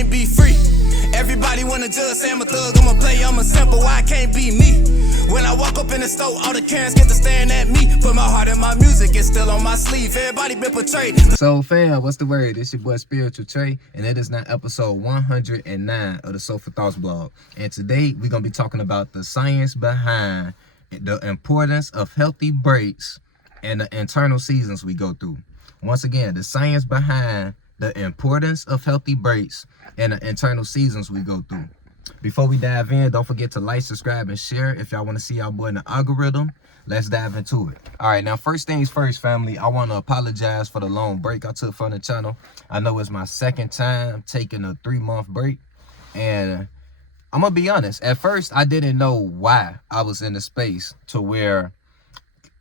can't be free. Everybody wanna judge, say I'm a thug, I'm a player, I'm a simple, why I can't be me? When I walk up in the store, all the Karens get to staring at me. Put my heart in my music, it's still on my sleeve. Everybody been portrayed. So fam, what's the word? It's your boy Spiritual Trey, and it is now episode 109 of the Soul for Thoughts blog. And today we're gonna be talking about the science behind the importance of healthy breaks and the internal seasons we go through. Once again, the science behind the importance of healthy breaks and the internal seasons we go through. Before we dive in, don't forget to like, subscribe, and share if y'all want to see our boy in the algorithm. Let's dive into it. All right, now first things first, family. I want to apologize for the long break I took from the channel. I know it's my second time taking a 3-month break, and I'm gonna be honest. At first, I didn't know why I was in the space to where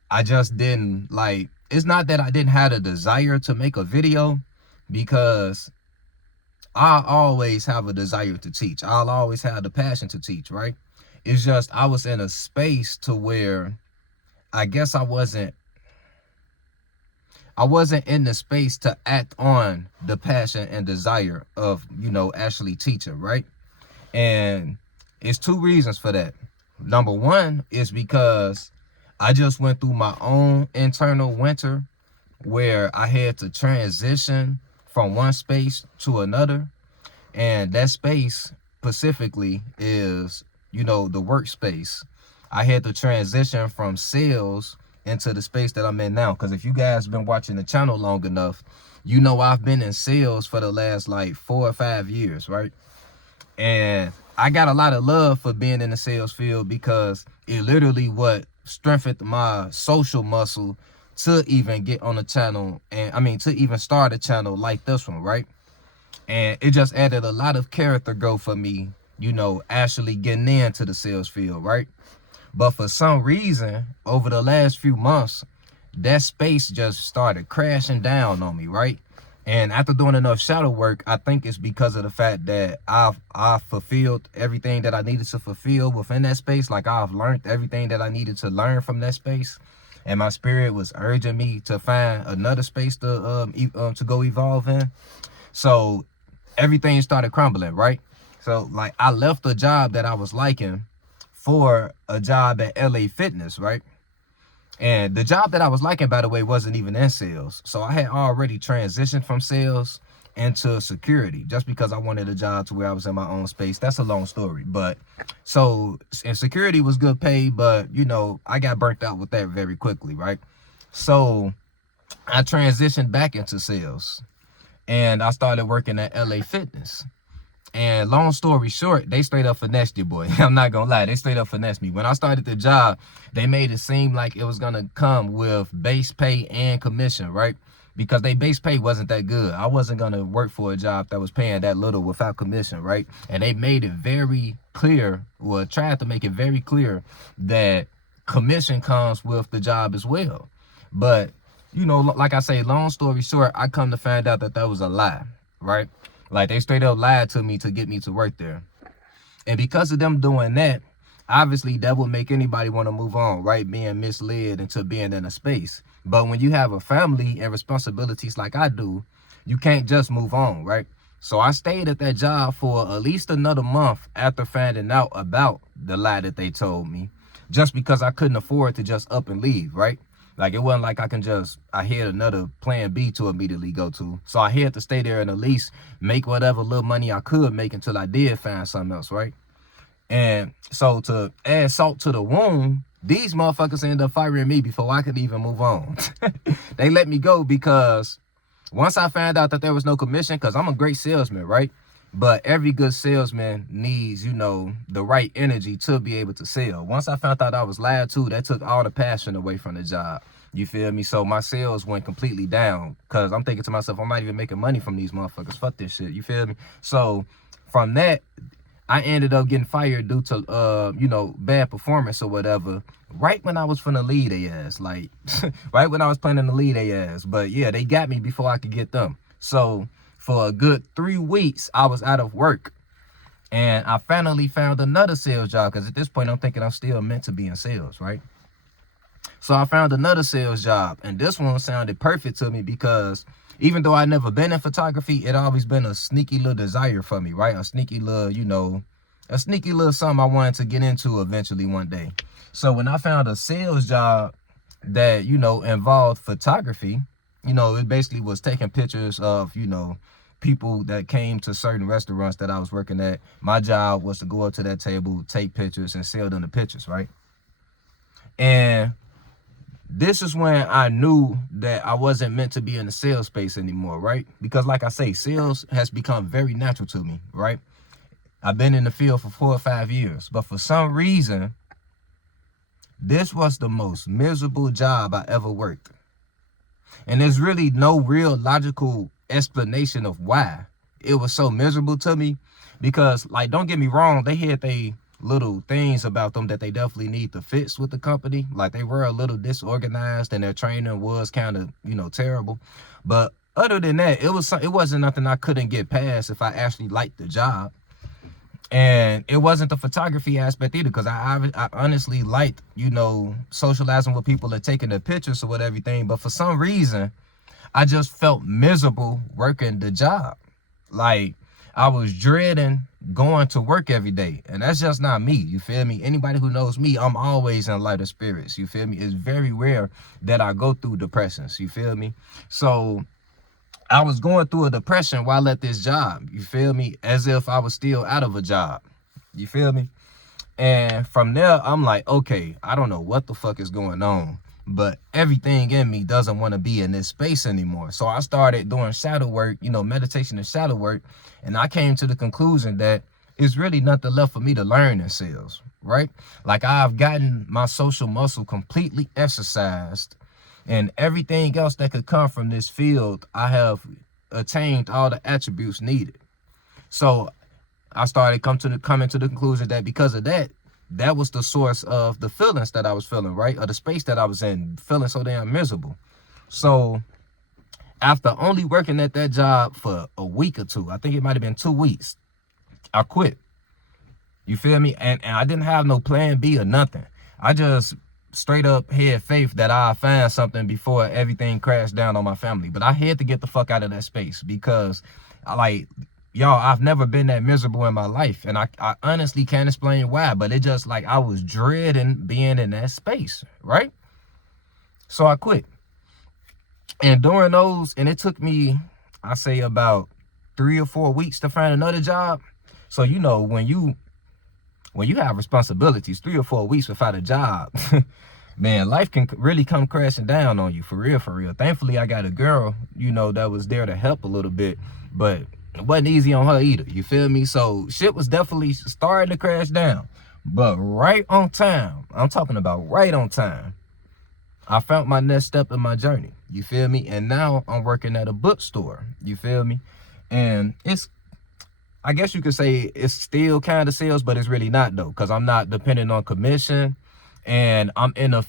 I just didn't like. It's not that I didn't have a desire to make a video, because I always have a desire to teach. I'll always have the passion to teach, right? It's just I was in a space to where I guess I wasn't in the space to act on the passion and desire of, actually teaching, right? And it's 2 reasons for that. Number one is because I just went through my own internal winter where I had to transition from one space to another. And that space specifically is, the workspace. I had to transition from sales into the space that I'm in now. Because if you guys been watching the channel long enough, I've been in sales for the last like 4 or 5 years, right? And I got a lot of love for being in the sales field because it literally what strengthened my social muscle to even get on the channel, and to even start a channel like this one, right? And it just added a lot of character growth for me, actually getting into the sales field, right? But for some reason, over the last few months, that space just started crashing down on me, right? And after doing enough shadow work, I think it's because of the fact that I've fulfilled everything that I needed to fulfill within that space. Like, I've learned everything that I needed to learn from that space. And my spirit was urging me to find another space to go evolve in. So everything started crumbling, right? So, like, I left a job that I was liking for a job at LA Fitness, right? And the job that I was liking, by the way, wasn't even in sales. So I had already transitioned from sales into security just because I wanted a job to where I was in my own space. That's a long story. But so, and security was good pay, but, I got burnt out with that very quickly, right? So I transitioned back into sales and I started working at LA Fitness. And long story short, they straight up finessed you, boy. I'm not gonna lie, they straight up finessed me. When I started the job, they made it seem like it was gonna come with base pay and commission, right? Because they base pay wasn't that good. I wasn't gonna work for a job that was paying that little without commission, right? And they made it very clear, or tried to make it very clear, that commission comes with the job as well. But, like I say, long story short, I come to find out that was a lie, right? Like, they straight up lied to me to get me to work there. And because of them doing that, obviously that would make anybody want to move on, right? Being misled into being in a space. But when you have a family and responsibilities like I do, you can't just move on, right? So I stayed at that job for at least another month after finding out about the lie that they told me, just because I couldn't afford to just up and leave, right? Like, it wasn't like I had another plan B to immediately go to. So I had to stay there and at least make whatever little money I could make until I did find something else, right? And so to add salt to the wound, these motherfuckers ended up firing me before I could even move on. They let me go because once I found out that there was no commission, because I'm a great salesman, right? But every good salesman needs, the right energy to be able to sell. Once I found out I was lied to, that took all the passion away from the job. You feel me? So my sales went completely down because I'm thinking to myself, I'm not even making money from these motherfuckers. Fuck this shit. You feel me? So from that, I ended up getting fired due to, bad performance or whatever, right when I was finna lead their ass. Like, right when I was planning to lead their ass. But yeah, they got me before I could get them. So for a good 3 weeks, I was out of work. And I finally found another sales job because at this point, I'm thinking I'm still meant to be in sales, right? So I found another sales job. And this one sounded perfect to me because even though I never been in photography, it always been a sneaky little desire for me, right? A sneaky little, a sneaky little something I wanted to get into eventually one day. So when I found a sales job that, involved photography, it basically was taking pictures of, people that came to certain restaurants that I was working at. My job was to go up to that table, take pictures, and sell them the pictures, right? And this is when I knew that I wasn't meant to be in the sales space anymore, right? Because like I say, sales has become very natural to me, right? I've been in the field for 4 or 5 years, but for some reason, this was the most miserable job I ever worked. And there's really no real logical explanation of why it was so miserable to me, because, like, don't get me wrong, they had they little things about them that they definitely need to fix with the company. Like, they were a little disorganized and their training was kind of, terrible. But other than that, it wasn't nothing I couldn't get past if I actually liked the job. And it wasn't the photography aspect either, because I honestly liked, socializing with people and taking their pictures or everything. But for some reason, I just felt miserable working the job. Like, I was dreading going to work every day. And that's just not me, you feel me? Anybody who knows me, I'm always in lighter spirits, you feel me? It's very rare that I go through depressions, you feel me? So I was going through a depression while at this job, you feel me? As if I was still out of a job, you feel me? And from there, I'm like, okay, I don't know what the fuck is going on, but everything in me doesn't want to be in this space anymore. So I started doing shadow work, meditation and shadow work. And I came to the conclusion that it's really nothing left for me to learn in sales, right? Like, I've gotten my social muscle completely exercised, and everything else that could come from this field, I have attained all the attributes needed. So I started coming to the conclusion that because of that, that was the source of the feelings that I was feeling, right? Or the space that I was in, feeling so damn miserable. So after only working at that job for a week or two, I think it might have been 2 weeks, I quit. You feel me? And I didn't have no plan B or nothing. I just straight up had faith that I'd find something before everything crashed down on my family. But I had to get the fuck out of that space because, y'all, I've never been that miserable in my life. And I honestly can't explain why, but it just, like, I was dreading being in that space, right? So I quit. And during those, and it took me, I say, about 3 or 4 weeks to find another job. So, when you have responsibilities, 3 or 4 weeks without a job, man, life can really come crashing down on you, for real, for real. Thankfully, I got a girl, that was there to help a little bit, but it wasn't easy on her either, you feel me? So shit was definitely starting to crash down. But right on time, I'm talking about right on time, I found my next step in my journey, you feel me? And now I'm working at a bookstore, you feel me? And I guess you could say it's still kind of sales, but it's really not, though, because I'm not dependent on commission, and I'm in a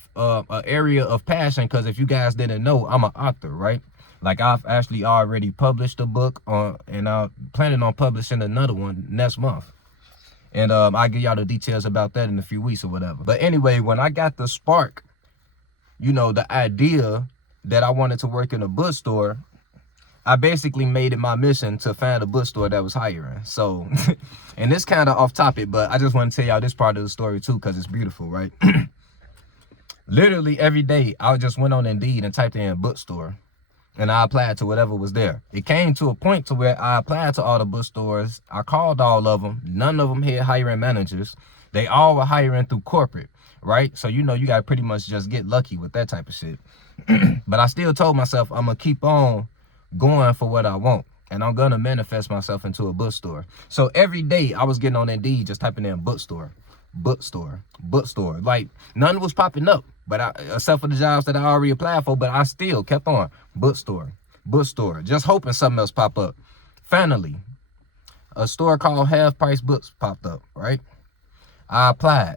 area of passion, because if you guys didn't know, I'm an author, right? Like, I've actually already published a book, and I'm planning on publishing another one next month. And I'll give y'all the details about that in a few weeks or whatever. But anyway, when I got the spark, the idea that I wanted to work in a bookstore, I basically made it my mission to find a bookstore that was hiring. So, and this kind of off topic, but I just want to tell y'all this part of the story too, because it's beautiful, right? Literally every day, I just went on Indeed and typed in bookstore, and I applied to whatever was there. It came to a point to where I applied to all the bookstores. I called all of them. None of them had hiring managers. They all were hiring through corporate, right? So, you got to pretty much just get lucky with that type of shit. But I still told myself I'm going to keep on going for what I want, and I'm going to manifest myself into a bookstore. So every day I was getting on Indeed, just typing in bookstore. Like, none was popping up, but except for the jobs that I already applied for, but I still kept on bookstore, just hoping something else pop up. Finally, a store called Half Price Books popped up, right? I applied,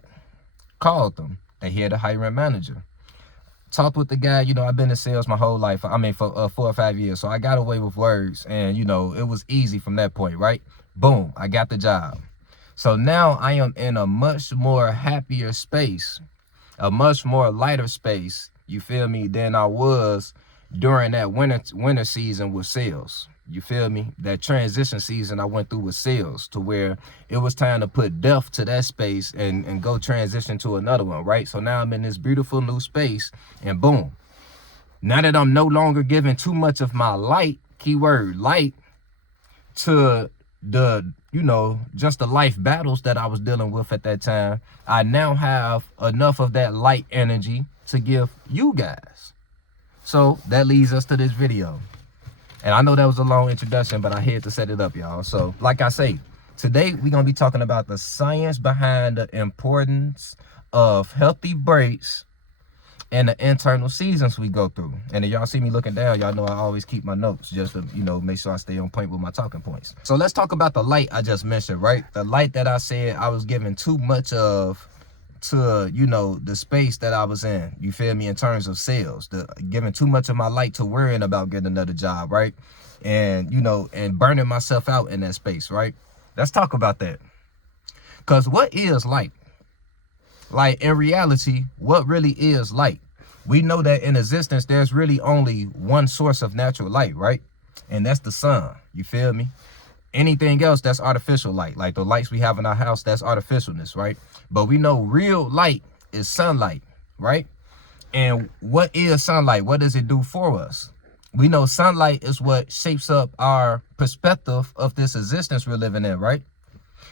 called them. They had a hiring manager. Talked with the guy. I've been in sales my whole life. For 4 or 5 years. So I got away with words, and, it was easy from that point, right? Boom, I got the job. So now I am in a much more happier space, a much more lighter space, you feel me, than I was, during that winter season with sales. You feel me? That transition season I went through with sales, to where it was time to put death to that space and go transition to another one, right? So now I'm in this beautiful new space, and boom. Now that I'm no longer giving too much of my light, keyword light, to the, just the life battles that I was dealing with at that time, I now have enough of that light energy to give you guys. So that leads us to this video. And I know that was a long introduction, but I had to set it up, y'all. So like I say, today we're going to be talking about the science behind the importance of healthy breaks and the internal seasons we go through. And if y'all see me looking down, y'all know I always keep my notes just to, make sure I stay on point with my talking points. So let's talk about the light I just mentioned, right? The light that I said I was giving too much of to, the space that I was in, you feel me, in terms of sales, giving too much of my light to worrying about getting another job, right? And, and burning myself out in that space, right? Let's talk about that. Because what is light? Like, in reality, what really is light? We know that in existence, there's really only one source of natural light, right? And that's the sun, you feel me? Anything else, that's artificial light. Like the lights we have in our house, that's artificialness, right? But we know real light is sunlight, right? And what is sunlight? What does it do for us? We know sunlight is what shapes up our perspective of this existence we're living in, right?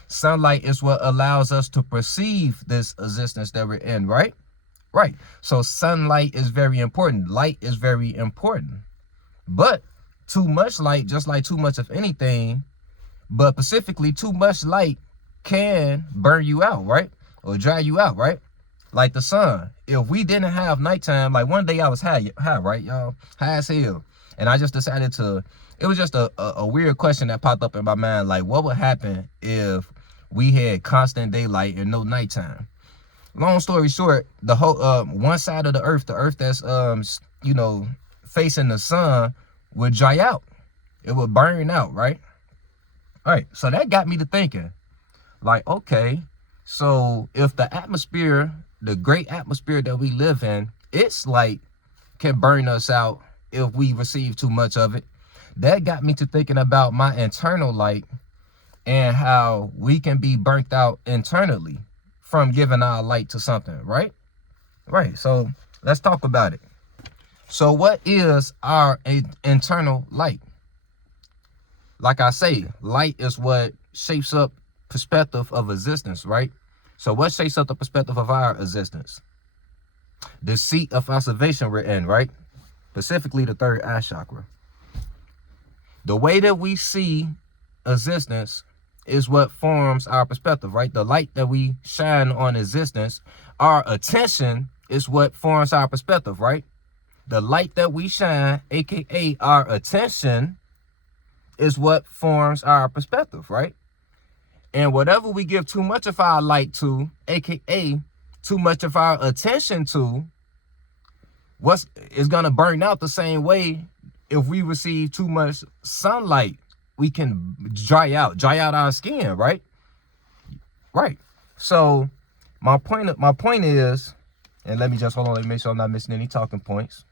Sunlight is what allows us to perceive this existence that we're in, right? Right. So sunlight is very important. Light is very important. But too much light, just like too much of anything, but specifically too much light can burn you out, right? Or dry you out, right? Like the sun. If we didn't have nighttime, like one day I was high, right, y'all? High as hell. And I just decided to, it was just a weird question that popped up in my mind. Like, what would happen if we had constant daylight and no nighttime? Long story short, the whole, one side of the earth that's, facing the sun would dry out. It would burn out, right? All right, so that got me to thinking, like, okay, so if the atmosphere, the great atmosphere that we live in, its light can burn us out if we receive too much of it, that got me to thinking about my internal light and how we can be burnt out internally from giving our light to something, right? Right, so let's talk about it. So what is our internal light? Like I say, light is what shapes up perspective of existence, right? So what shapes up the perspective of our existence? The seat of observation we're in, right? Specifically the third eye chakra. The way that we see existence is what forms our perspective, right? The light that we shine on existence, our attention is what forms our perspective, right? The light that we shine, aka our attention, is what forms our perspective, right? And whatever we give too much of our light to, aka too much of our attention to, is gonna burn out the same way. If we receive too much sunlight, we can dry out our skin, right? Right. So my point is, and let me just hold on, let me make sure I'm not missing any talking points.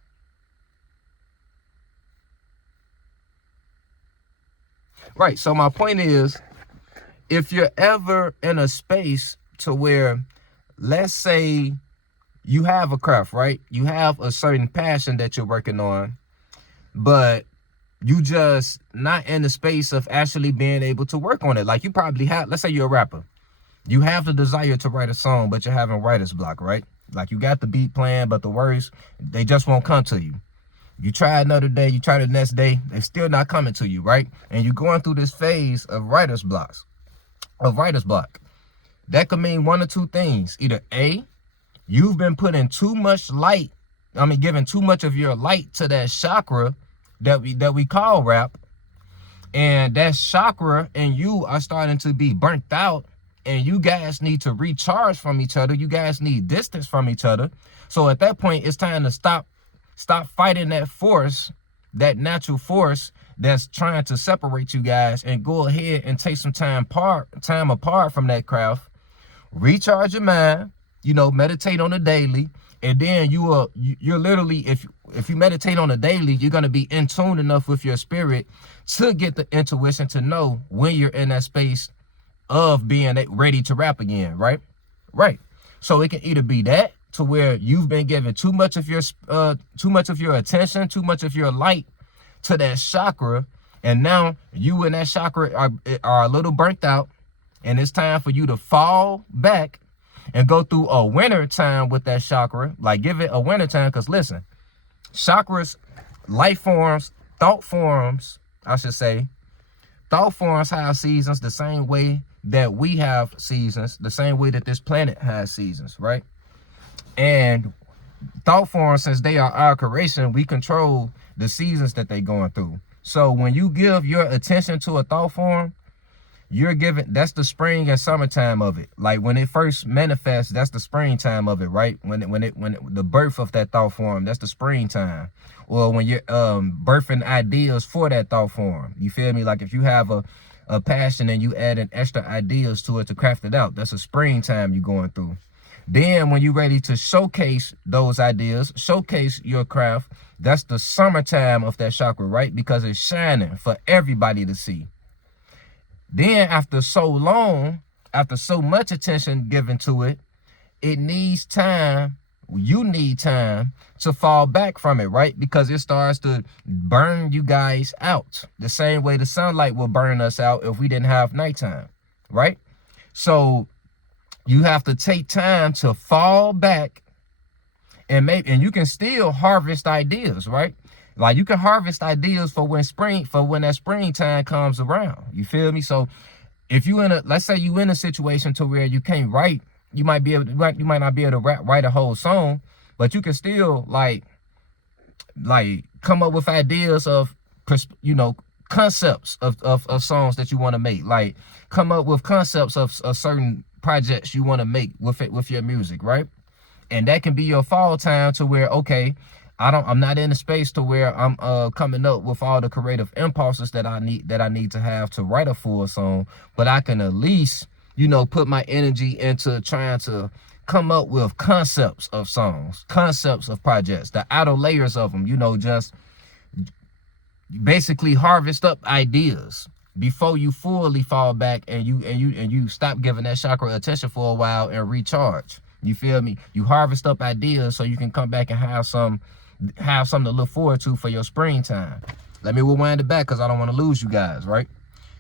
Right, so my point is, if you're ever in a space to where, let's say you have a craft, right? You have a certain passion that you're working on, but you just not in the space of actually being able to work on it. Like you probably have, let's say you're a rapper. You have the desire to write a song, but you're having writer's block, right? Like you got the beat playing, but the words, they just won't come to you. You try another day, you try the next day, they're still not coming to you, right? And you're going through this phase of writer's block. That could mean one or two things. Either A, you've been putting too much light, giving too much of your light to that chakra that we call rap. And that chakra and you are starting to be burnt out, and you guys need to recharge from each other. You guys need distance from each other. So at that point, it's time to stop fighting that force, that natural force that's trying to separate you guys, and go ahead and take some time apart from that craft. Recharge your mind, meditate on a daily, And then you're literally, if you meditate on a daily, you're going to be in tune enough with your spirit to get the intuition to know when you're in that space of being ready to rap again, right? Right. So it can either be that, to where you've been giving too much of your attention, too much of your light to that chakra, and now you and that chakra are a little burnt out, and it's time for you to fall back and go through a winter time with that chakra. Like, give it a winter time, because listen, chakras, life forms, thought forms, I should say, thought forms have seasons the same way that we have seasons, the same way that this planet has seasons, right? And thought forms, since they are our creation, we control the seasons that they're going through. So when you give your attention to a thought form, you're giving, that's the spring and summertime of it. Like when it first manifests, that's the springtime of it, right? When the birth of that thought form, that's the springtime. Or when you're birthing ideas for that thought form. You feel me? Like if you have a passion and you add in extra ideas to it to craft it out, that's a springtime you're going through. Then when you're ready to showcase those ideas, showcase your craft, that's the summertime of that chakra, right? Because it's shining for everybody to see. Then after so long, after so much attention given to it, it needs time. You need time to fall back from it, right? Because it starts to burn you guys out. The same way the sunlight will burn us out if we didn't have nighttime, right? So you have to take time to fall back, and you can still harvest ideas, right? Like you can harvest ideas for when that springtime comes around. You feel me? So if you let's say you in a situation to where you can't write, you might not be able to write a whole song, but you can still like come up with ideas of, concepts of songs that you want to make. Like come up with concepts of certain projects you want to make with your music, right? And that can be your fall time, to where, okay, I'm not in a space to where I'm coming up with all the creative impulses that I need to have to write a full song, but I can at least, put my energy into trying to come up with concepts of songs, concepts of projects, the outer layers of them, just basically harvest up ideas before you fully fall back and you stop giving that chakra attention for a while and recharge. You feel me? You harvest up ideas so you can come back and have something to look forward to for your springtime. Let me rewind it back because I don't want to lose you guys, right?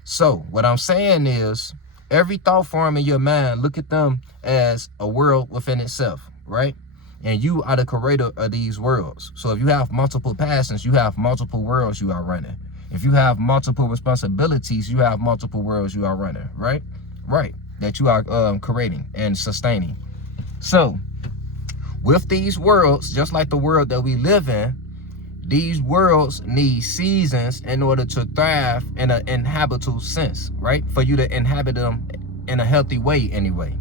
So what I'm saying is, every thought form in your mind, look at them as a world within itself, right? And you are the creator of these worlds. So if you have multiple passions, you have multiple worlds you are running. If you have multiple responsibilities, you have multiple worlds you are running, right? Right, that you are creating and sustaining. So with these worlds, just like the world that we live in, these worlds need seasons in order to thrive in an inhabitable sense, right? For you to inhabit them in a healthy way anyway.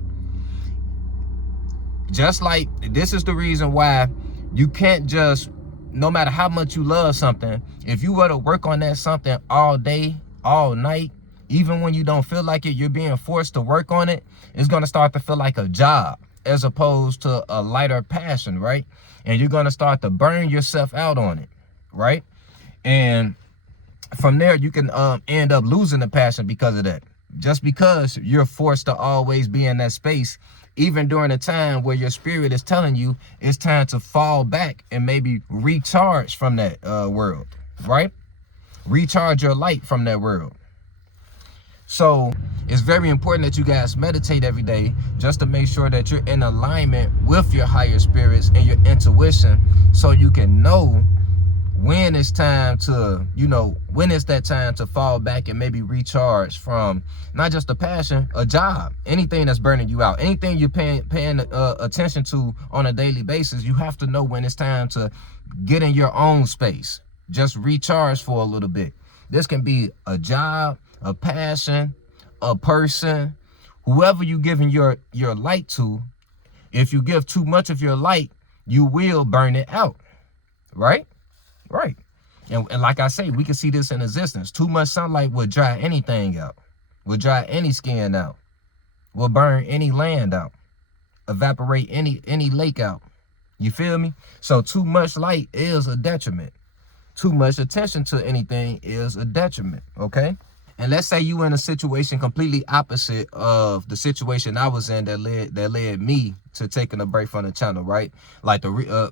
Just like this is the reason why you can't just, no matter how much you love something, if you were to work on that something all day, all night, even when you don't feel like it, you're being forced to work on it, it's going to start to feel like a job as opposed to a lighter passion, right? And you're going to start to burn yourself out on it, right? And from there, you can end up losing the passion because of that. Just because you're forced to always be in that space, even during a time where your spirit is telling you it's time to fall back and maybe recharge from that world, right? Recharge your light from that world. So it's very important that you guys meditate every day, just to make sure that you're in alignment with your higher spirits and your intuition, so you can know when it's time to, when it's that time to fall back and maybe recharge from not just a passion, a job, anything that's burning you out, anything you're paying attention to on a daily basis. You have to know when it's time to get in your own space, just recharge for a little bit. This can be a job, a passion, a person, whoever you giving your light to. If you give too much of your light, you will burn it out, right? Right. And like I say, we can see this in existence. Too much sunlight will dry anything out, will dry any skin out, will burn any land out, evaporate any lake out, You feel me? So too much light is a detriment. Too much attention to anything is a detriment, okay? And let's say you in a situation completely opposite of the situation I was in that led me to taking a break from the channel, right? Like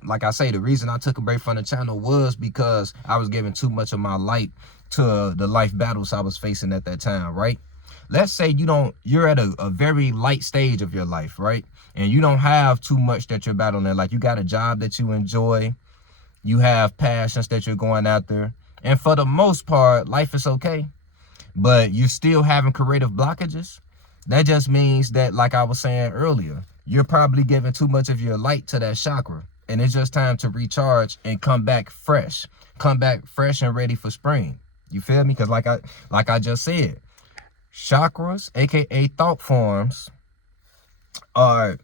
like I say, the reason I took a break from the channel was because I was giving too much of my light to the life battles I was facing at that time, right? Let's say you're at a very light stage of your life, right? And you don't have too much that you're battling. Like you got a job that you enjoy, you have passions that you're going after, and for the most part, life is okay. But you're still having creative blockages. That just means that, like I was saying earlier, you're probably giving too much of your light to that chakra. And it's just time to recharge and come back fresh. Come back fresh and ready for spring. You feel me? Because like I just said, chakras, aka thought forms, are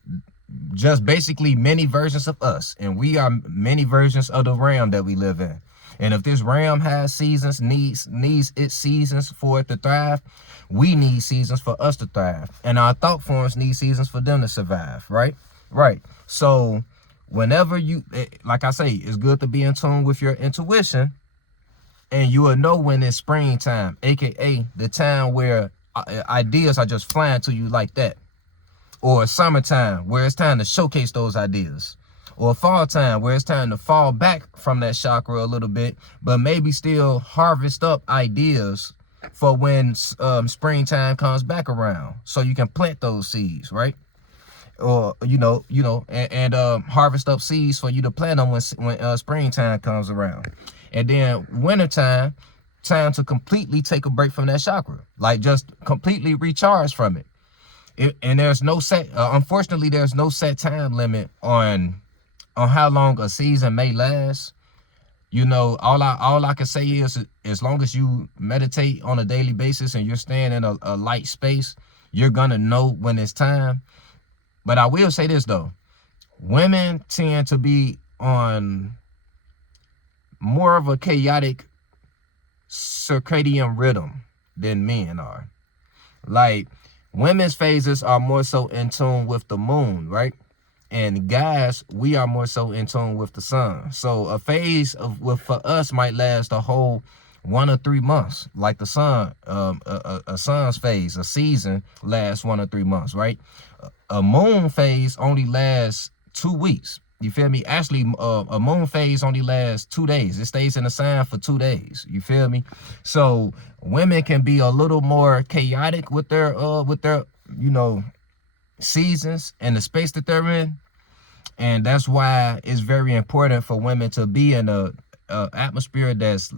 just basically many versions of us. And we are many versions of the realm that we live in. And if this realm has seasons, needs its seasons for it to thrive, we need seasons for us to thrive. And our thought forms need seasons for them to survive, right? Right. So whenever like I say, it's good to be in tune with your intuition, and you will know when it's springtime, aka the time where ideas are just flying to you like that. Or summertime, where it's time to showcase those ideas. Or fall time, where it's time to fall back from that chakra a little bit, but maybe still harvest up ideas for when springtime comes back around, so you can plant those seeds, right? Or and harvest up seeds for you to plant them when springtime comes around. And then wintertime, time to completely take a break from that chakra, like just completely recharge from it. And there's no set, unfortunately, there's no set time limit on how long a season may last. You know, all I can say is, as long as you meditate on a daily basis and you're staying in a light space, you're gonna know when it's time. But I will say this though, women tend to be on more of a chaotic circadian rhythm than men are. Like, women's phases are more so in tune with the moon, right? And guys, we are more so in tune with the sun. So a phase for us might last a whole 1 or 3 months. Like the sun, a sun's phase, a season lasts 1 or 3 months, right? A moon phase only lasts 2 weeks. You feel me? Actually, a moon phase only lasts 2 days. It stays in the sign for 2 days. You feel me? So women can be a little more chaotic with their seasons and the space that they're in. And that's why it's very important for women to be in a atmosphere that's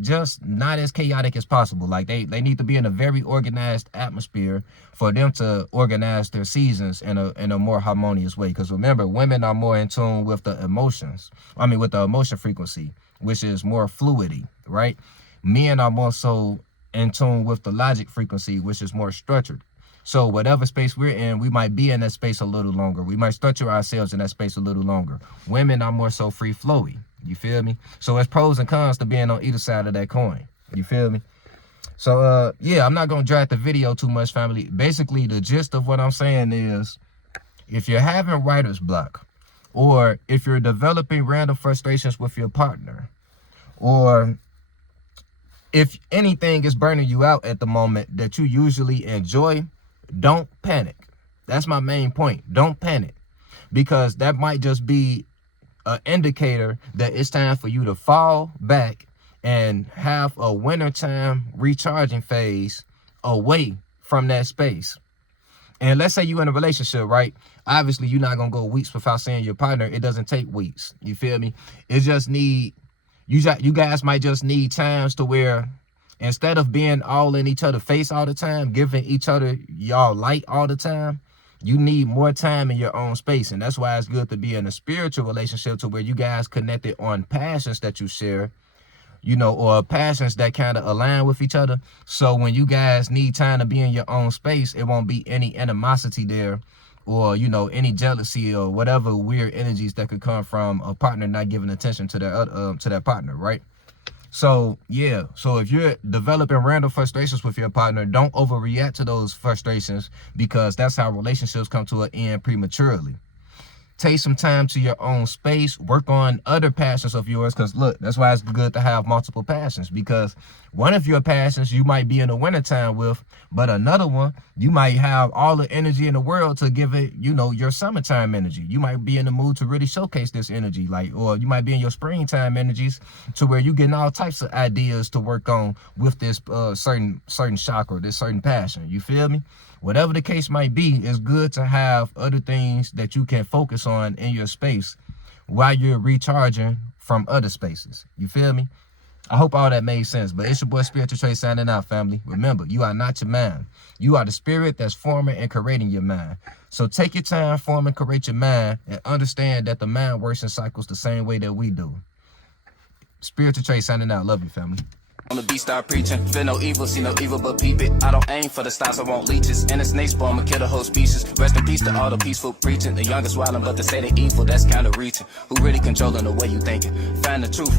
just not as chaotic as possible. Like they need to be in a very organized atmosphere for them to organize their seasons in a more harmonious way. Because remember, women are more in tune with the emotions. I mean, with the emotion frequency, which is more fluidity, right? Men are more so in tune with the logic frequency, which is more structured. So whatever space we're in, we might be in that space a little longer. We might structure ourselves in that space a little longer. Women are more so free flowy. You feel me? So it's pros and cons to being on either side of that coin. You feel me? So yeah, I'm not gonna drag the video too much, family. Basically, the gist of what I'm saying is, if you're having writer's block, or if you're developing random frustrations with your partner, or if anything is burning you out at the moment that you usually enjoy, don't panic. That's my main point. Don't panic, because that might just be an indicator that it's time for you to fall back and have a wintertime recharging phase away from that space. And let's say you're in a relationship, right? Obviously, you're not gonna go weeks without seeing your partner. It doesn't take weeks. You feel me? It just need, you guys might just need times to where, instead of being all in each other's face all the time, giving each other y'all light all the time, you need more time in your own space. And that's why it's good to be in a spiritual relationship to where you guys connected on passions that you share, you know, or passions that kind of align with each other. So when you guys need time to be in your own space, it won't be any animosity there, or, you know, any jealousy or whatever weird energies that could come from a partner not giving attention to their partner, right? So yeah, so if you're developing random frustrations with your partner, don't overreact to those frustrations, because that's how relationships come to an end prematurely. Take some time to your own space. Work on other passions of yours. Because look, that's why it's good to have multiple passions. Because one of your passions you might be in the wintertime with, but another one, you might have all the energy in the world to give it, you know, your summertime energy. You might be in the mood to really showcase this energy, like, or you might be in your springtime energies to where you getting all types of ideas to work on with this certain chakra, this certain passion. You feel me? Whatever the case might be, it's good to have other things that you can focus on in your space while you're recharging from other spaces. You feel me? I hope all that made sense. But it's your boy Spiritual Trey signing out, family. Remember, you are not your mind. You are the spirit that's forming and creating your mind. So take your time, form and create your mind, and understand that the mind works in cycles the same way that we do. Spiritual Trey signing out. Love you, family. On the beat, start preaching. Feel no evil, see no evil, but peep it. I don't aim for the stars, I want leeches. And the snake spawn, I'ma kill the whole species. Rest in peace to all the peaceful preaching. The youngest wildin', but they say they evil, that's kinda reaching. Who really controlling the way you thinking? Find the truth.